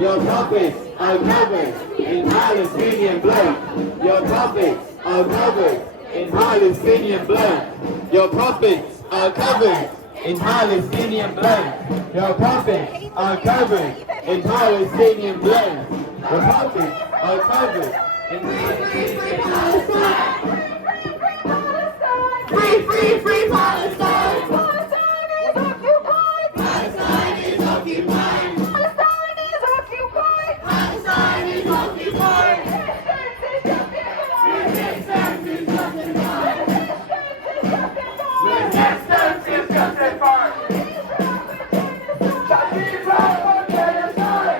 Your prophets are covered in Palestinian blood. Your prophets are covered in Palestinian blood. Your prophets are covered in Palestinian blood. Your prophets are covered in Palestinian blood. Your prophets are covered in Palestinian Palestine. Free, free, free Palestine. Palestine is occupied. Palestine is occupied. Palestine is occupied. Resistance is justified. Resistance is justified. Israel for genocide.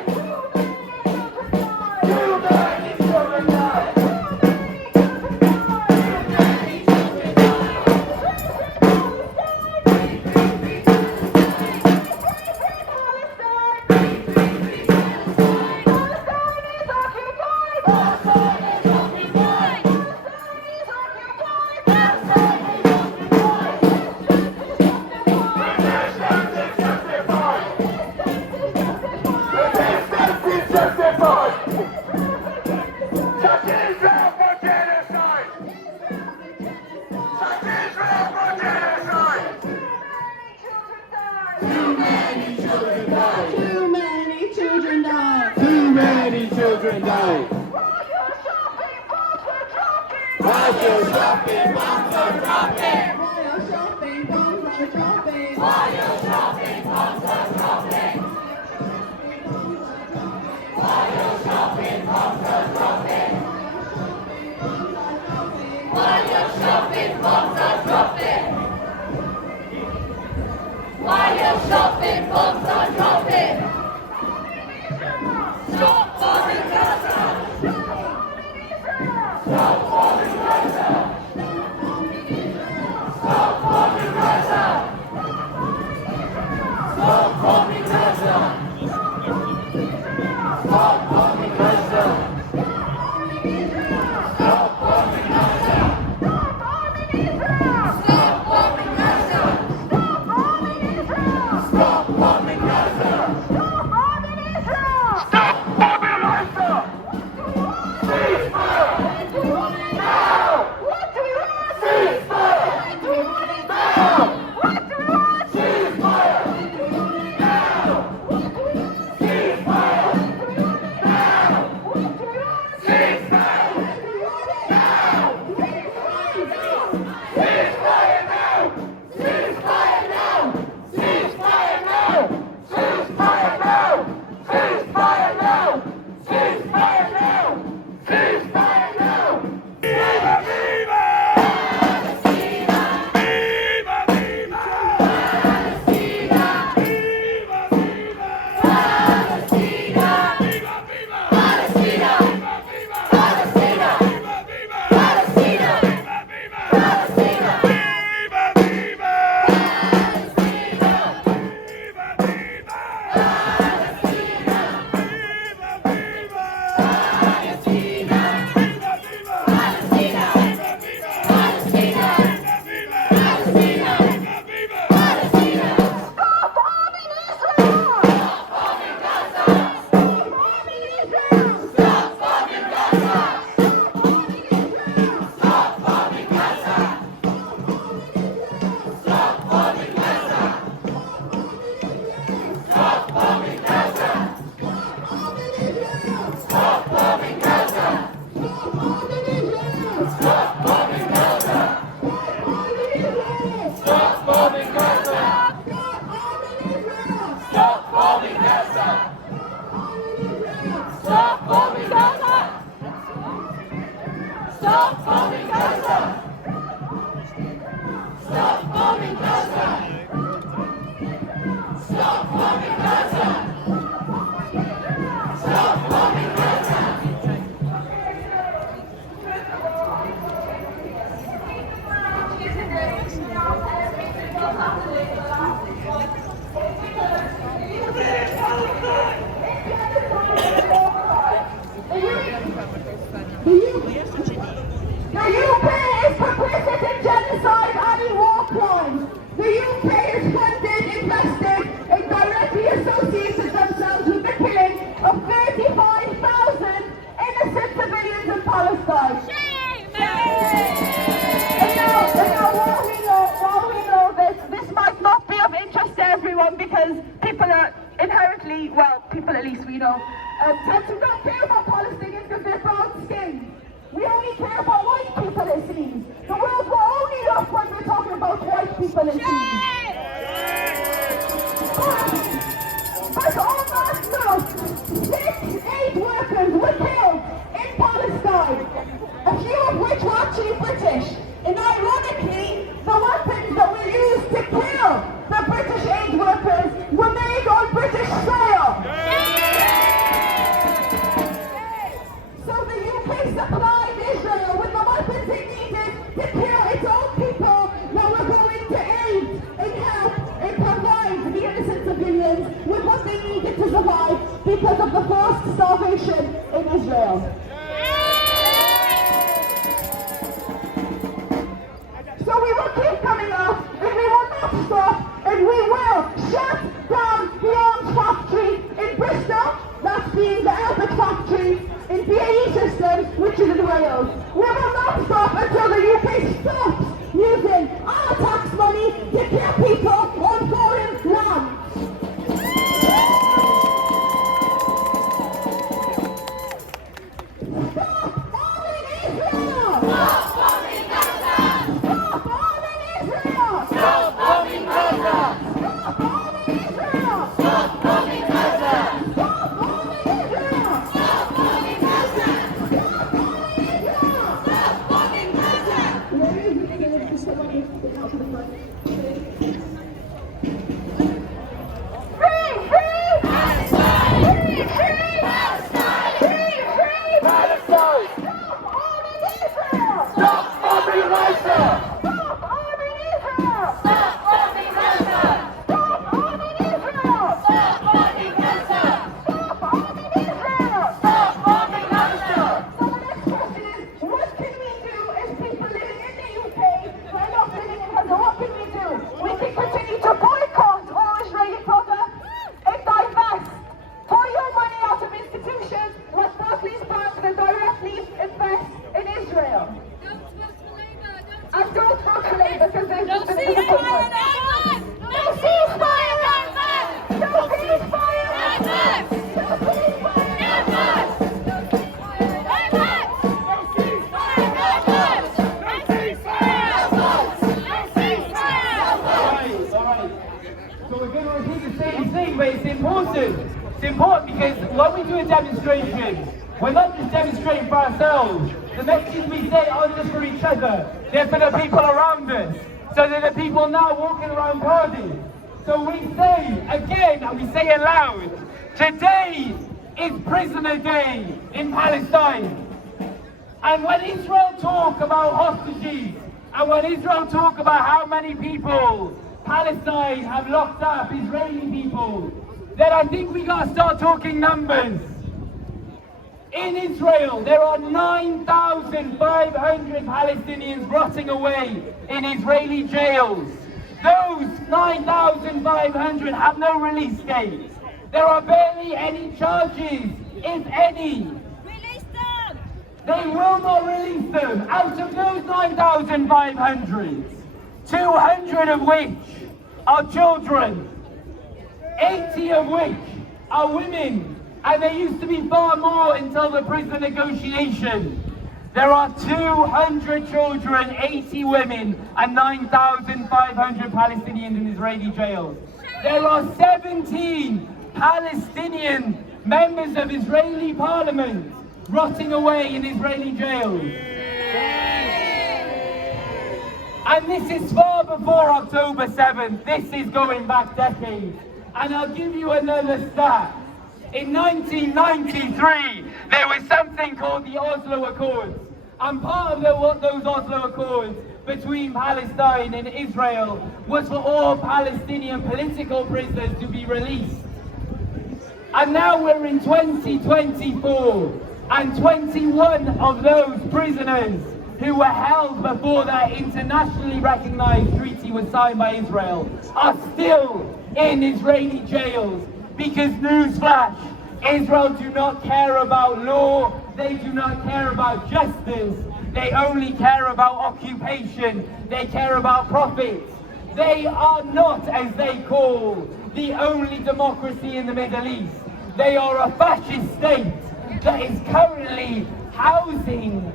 Too many children die. Children die. While your shopping bombs are dropping. While your shopping bombs are dropping. While your shopping bombs are dropping. While your shopping bombs are dropping. While your shopping bombs are dropping. While your shopping bombs are dropping. Stop bombing Gaza! Stop bombing Gaza! Stop bombing Gaza! Stop bombing Gaza! Stop bombing Gaza! Stop bombing Gaza! Stop bombing Gaza! Stop bombing Gaza! The UK is funded, invested, and directly associated one because people are inherently, well, people at least we know, tend to not care about Palestinians because they're brown-skinned. We only care about white people, it seems. The world will only look when we're talking about white people, it seems. But on that note, 8 workers were killed in Palestine, a few of which were actually British. And ironically, the weapons that were used to kill the British aid workers were made on British soil. So the UK supplied Israel with the weapons it needed to kill its own people that were going to aid and help and provide the innocent civilians with what they needed to survive because of the forced starvation in Israel. So we will keep coming out, and we will not stop, and we will shut down the arms factory in Bristol, that's being the Albert factory, in BAE Systems, which is in Wales. We will not stop until the UK stops using our tax money to kill people on foreign land. Stop bombing Israel! Stop bombing Gaza! Stop bombing Israel! Stop bombing Gaza! Stop bombing Israel! Stop bombing Gaza! Stop bombing Israel! Stop bombing Gaza! Stop bombing Israel! Stop bombing Gaza! Free! Free! Palestine! Free! Free! Palestine! Free! Free! Palestine! Stop bombing Israel! Stop bombing Gaza! Stop bombing Israel! Stop bombing Gaza! Stop bombing Israel! Stop bombing Gaza! Stop bombing Israel! Stop bombing Gaza! So the next question is, what can we do as people living in the UK who are not living in Gaza? What can we do? We can continue to boycott all Israeli products and divest. Pull your money out of institutions like Barclays Bank that directly invest in Israel. And don't vote for Labour because they've just been disappointed. No ceasefire! No ceasefire! No Alright. So we're going to repeat the same thing, but it's important. It's important because when we do a demonstration, we're not just demonstrating for ourselves. The messages we say aren't just for each other, they're for the people around us. So they're the people now walking around Cardiff. So we say again, and we say it loud, today is Prisoner Day in Palestine. And when Israel talk about hostages, and when Israel talk about how many people Palestine have locked up, Israeli people, then I think we gotta start talking numbers. In Israel, there are 9,500 Palestinians rotting away in Israeli jails. Those 9,500 have no release dates. There are barely any charges, if any. Release them! They will not release them. Out of those 9,500, 200 of which are children, 80 of which are women, and there used to be far more until the prison negotiation. There are 200 children, 80 women, and 9,500 Palestinians in Israeli jails. There are 17 Palestinian members of Israeli parliament rotting away in Israeli jails. And this is far before October 7th. This is going back decades. And I'll give you another stat. In 1993, there was something called the Oslo Accords. And part of those Oslo Accords between Palestine and Israel was for all Palestinian political prisoners to be released. And now we're in 2024, and 21 of those prisoners who were held before that internationally recognized treaty was signed by Israel are still in Israeli jails. Because newsflash, Israel do not care about law, they do not care about justice, they only care about occupation, they care about profit. They are not, as they call, the only democracy in the Middle East. They are a fascist state that is currently housing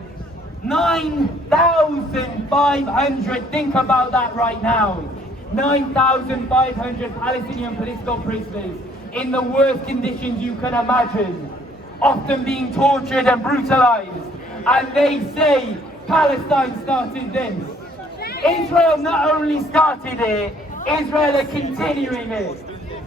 9,500, think about that right now, 9,500 Palestinian political prisoners in the worst conditions you can imagine, often being tortured and brutalized. And they say Palestine started this. Israel not only started it, Israel are continuing it.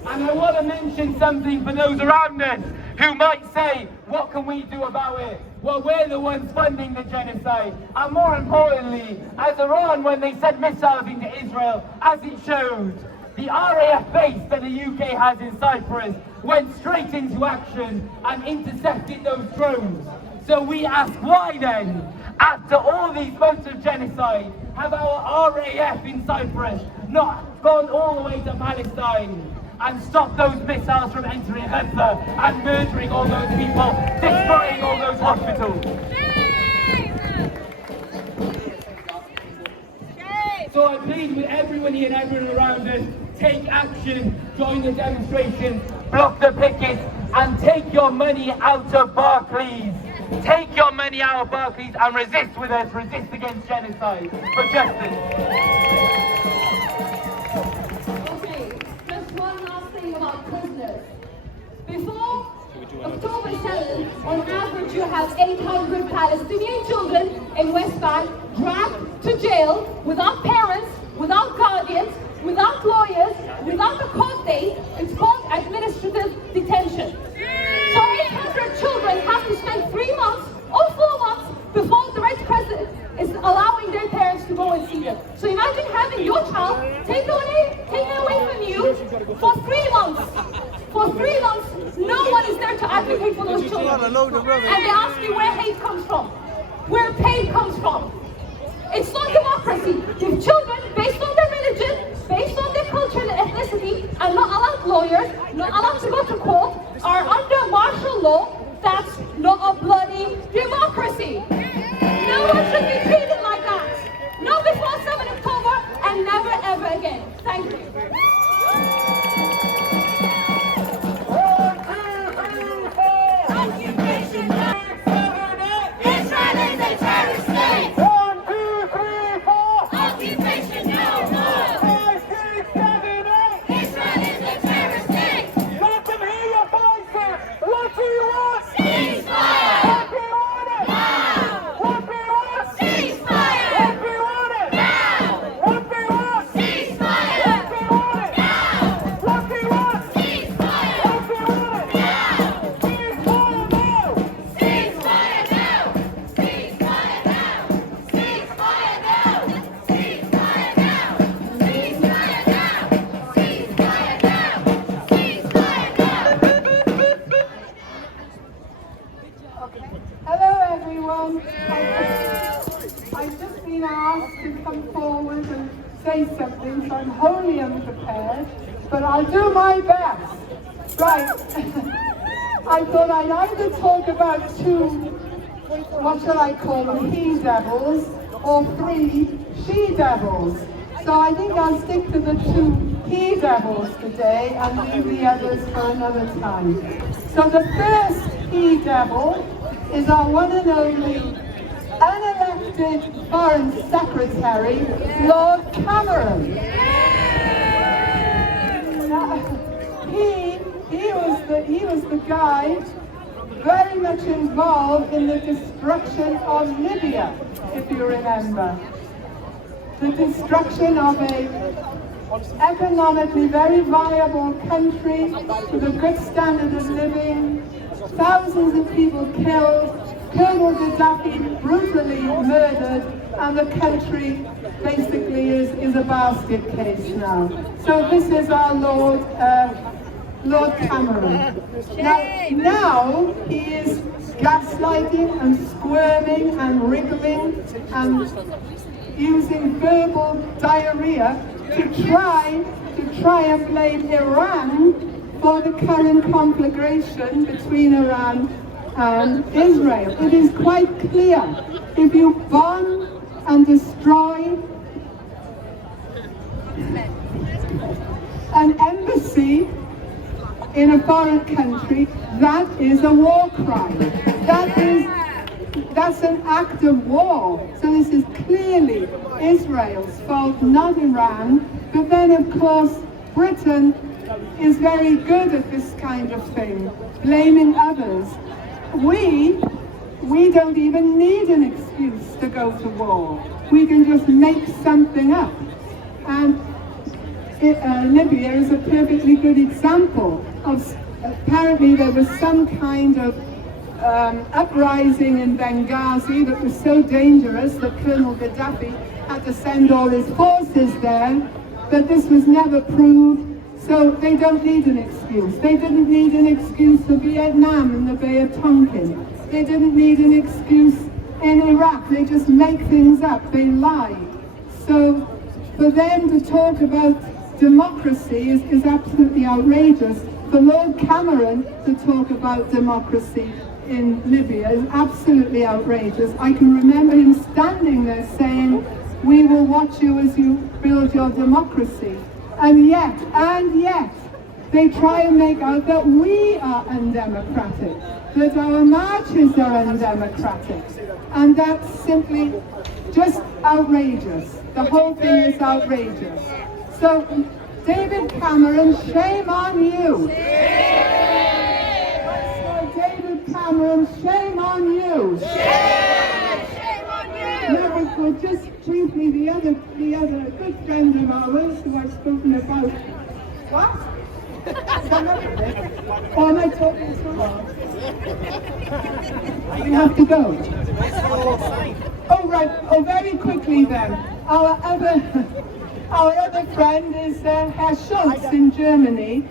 And I want to mention something for those around us who might say, what can we do about it? Well, we're the ones funding the genocide. And more importantly, as Iran, when they sent missiles into Israel, as it shows, the RAF base that the UK has in Cyprus went straight into action and intercepted those drones. So we ask, why then, after all these months of genocide, have our RAF in Cyprus not gone all the way to Palestine and stopped those missiles from entering Gaza and murdering all those people, destroying all those hospitals? So I plead with everyone here and everyone around us, take action, join the demonstration, block the pickets, and take your money out of Barclays. Take your money out of Barclays and resist with us, resist against genocide for justice. Okay, just one last thing about prisoners. Before October 7th, on average you have 800 Palestinian children in West Bank dragged to jail without parents, without guardians, without lawyers, without a court date. It's called administrative detention. So 800 children have to spend 3 months or 4 months before the right president is allowing their parents to go and see them. So imagine having your child taken away from you for 3 months. For 3 months, no one is there to advocate for those children. And they ask you where hate comes from, where pain comes from. It's not democracy. If children, based on their religion, based on their culture and ethnicity, are not allowed lawyers, not allowed to go to court, are under martial law, that's not a bloody democracy. No one should be treated like that. No before 7 October and never ever again. Thank you. Hello everyone. I've just been asked to come forward and say something, so I'm wholly unprepared, but I'll do my best. Right. I thought I'd either talk about 2, what shall I call them, he-devils, or 3 she-devils. So I think I'll stick to the 2 he-devils today and leave the others for another time. So the first he-devil is our one and only unelected Foreign Secretary, Lord Cameron. He was the guy very much involved in the destruction of Libya, if you remember. The destruction of a economically very viable country with a good standard of living, thousands of people killed, Colonel Gaddafi brutally murdered, and the country basically is a basket case now. So this is our Lord Cameron. Now he is gaslighting and squirming and wriggling and using verbal diarrhea to try and blame Iran for the current conflagration between Iran and Israel. It is quite clear, if you bomb and destroy an embassy in a foreign country, that is a war crime. That's an act of war. So this is clearly Israel's fault, not Iran. But then, of course, Britain is very good at this kind of thing, blaming others. We don't even need an excuse to go to war. We can just make something up. And Libya is a perfectly good example of, apparently there was some kind of uprising in Benghazi that was so dangerous that Colonel Gaddafi had to send all his forces there, but this was never proved. So they don't need an excuse. They didn't need an excuse for Vietnam in the Bay of Tonkin. They didn't need an excuse in Iraq. They just make things up. They lie. So for them to talk about democracy is absolutely outrageous. For Lord Cameron to talk about democracy in Libya is absolutely outrageous. I can remember him standing there saying, "We will watch you as you build your democracy." And yet, they try and make out that we are undemocratic, that our marches are undemocratic. And that's simply just outrageous. The whole thing is outrageous. So, David Cameron, shame on you. So, David Cameron, shame on you. Shame on you! No, well, just briefly, the other good friend of ours who I've spoken about. What? Or am I talking too long? We have to go. Oh, right. Oh, very quickly then. Our other friend is Herr Schulz in Germany.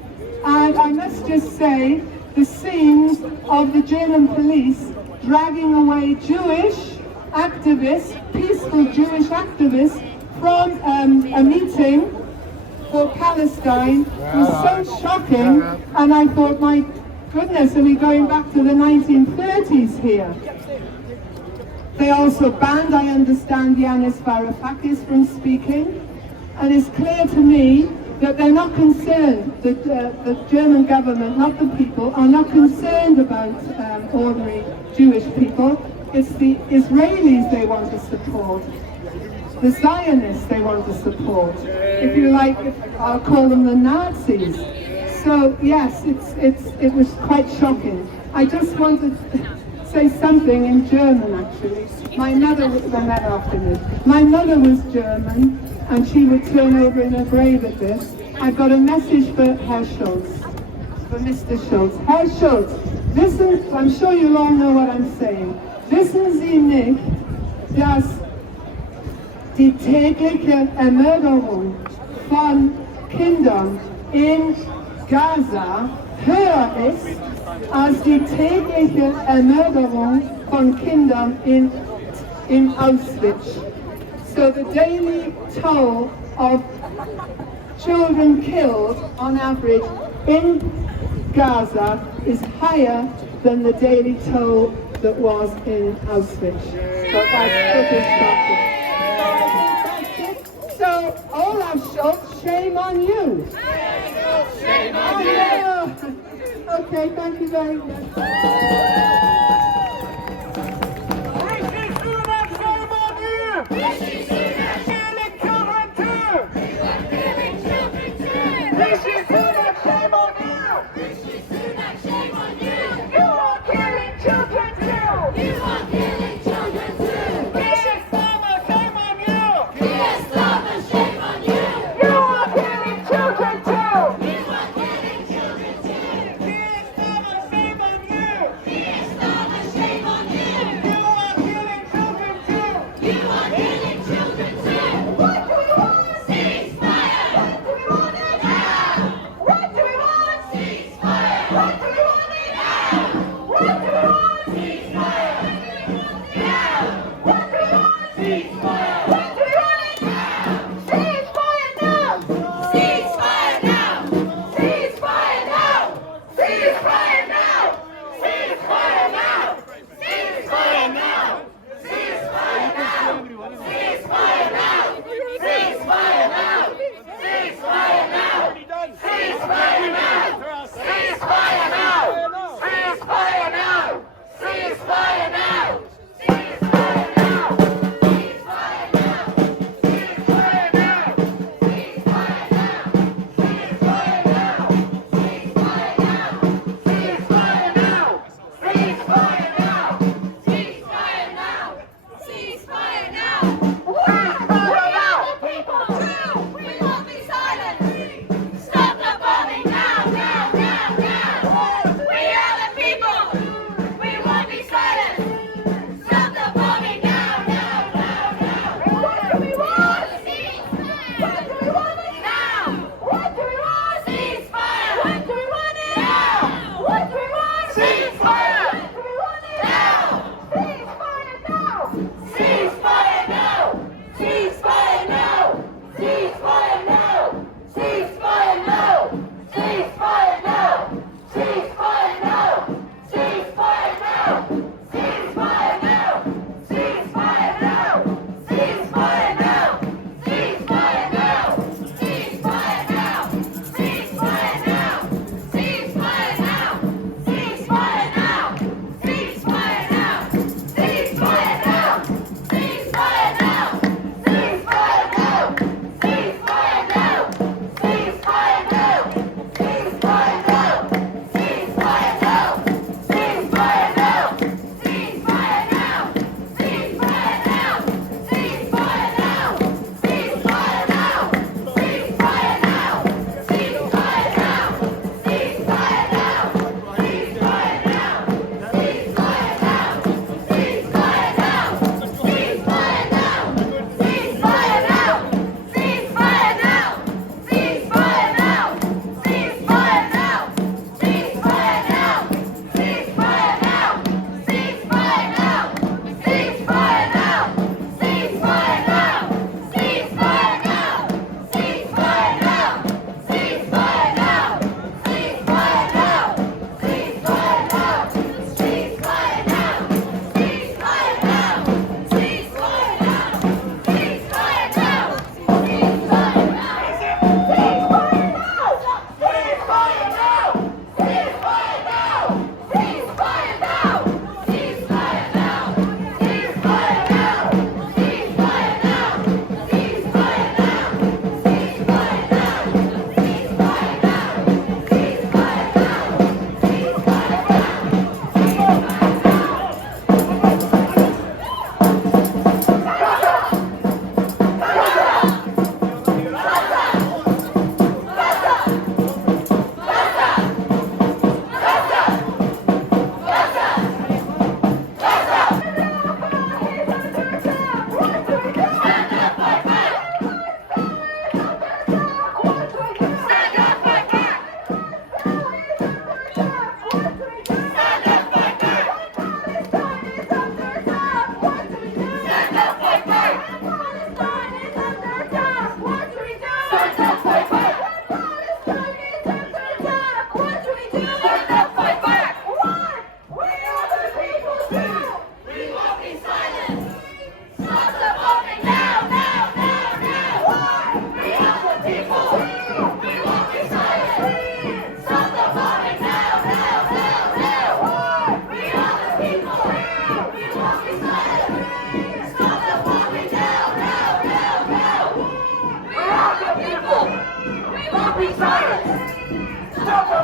And I must just say, the scenes of the German police dragging away Jewish activists, peaceful Jewish activists, from a meeting for Palestine was so shocking, and I thought, my goodness, are we going back to the 1930s here? They also banned, I understand, Yanis Varoufakis from speaking, and it's clear to me that they're not concerned, the German government, not the people, are not concerned about ordinary Jewish people. It's the Israelis they want to support, the Zionists they want to support. If you like, I'll call them the Nazis. So yes, it was quite shocking. I just wanted to say something in German actually. My mother was German, and she would turn over in her grave at this. I've got a message for Herr Schulz, for Mr. Schulz. Herr Schulz, listen, I'm sure you'll all know what I'm saying. Wissen Sie nicht, dass die tägliche Ermordung von Kindern in Gaza höher ist als die tägliche Ermordung von Kindern in Auschwitz. So the daily toll of children killed on average in Gaza is higher than the daily toll that was in Auschwitz. So that's pretty shocking. So, Olaf Schulz, shame on you. Shame on you! Okay, thank you very much. Shame on you!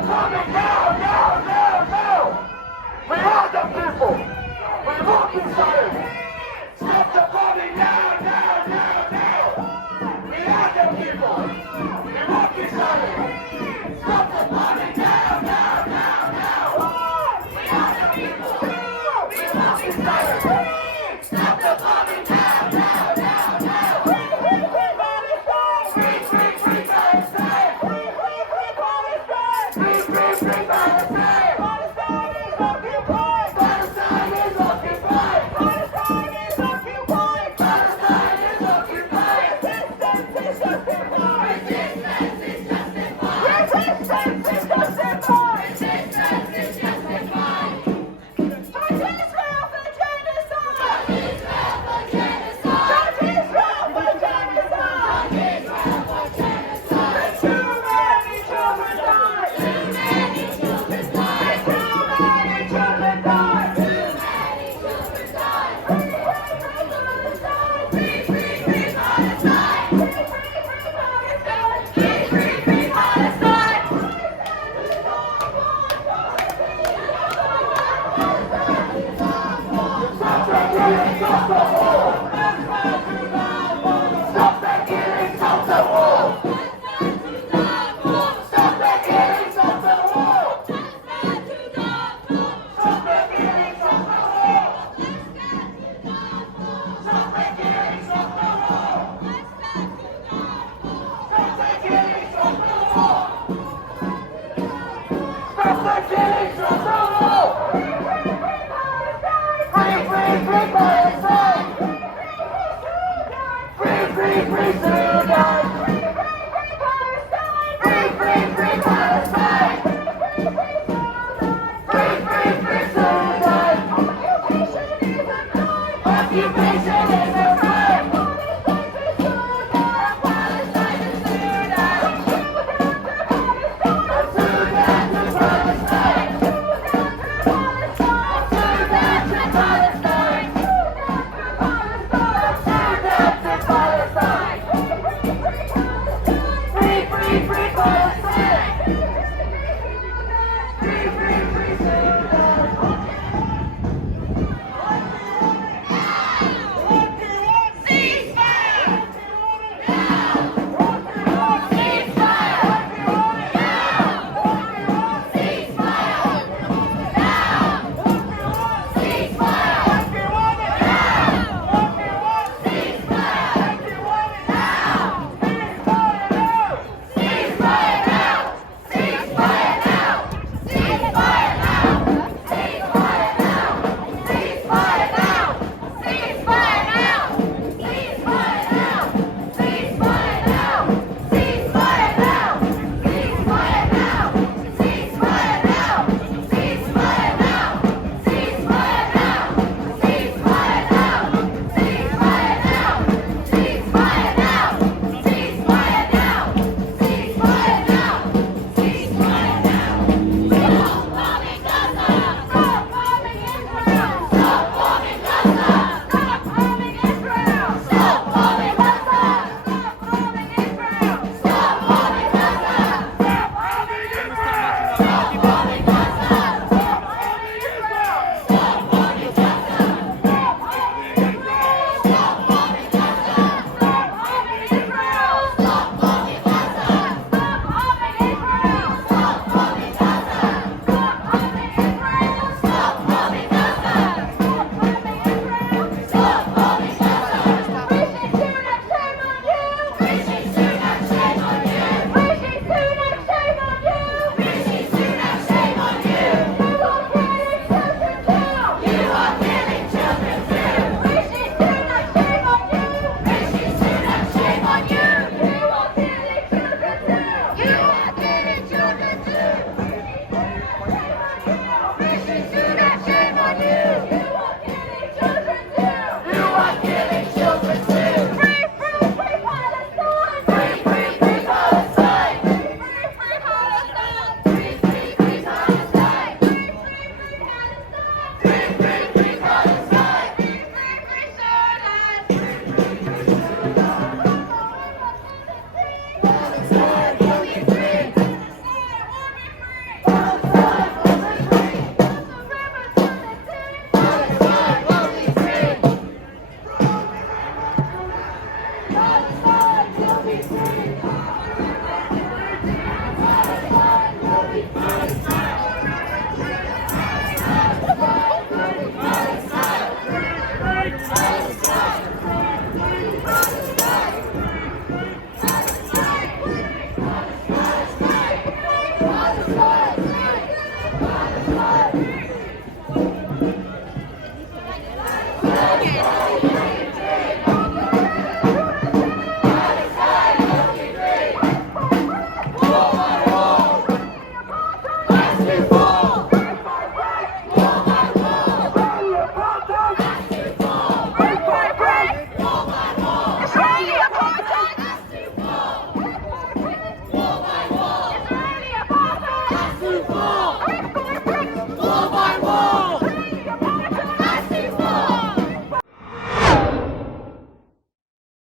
coming now, now, now, now. We are the people. We walk inside.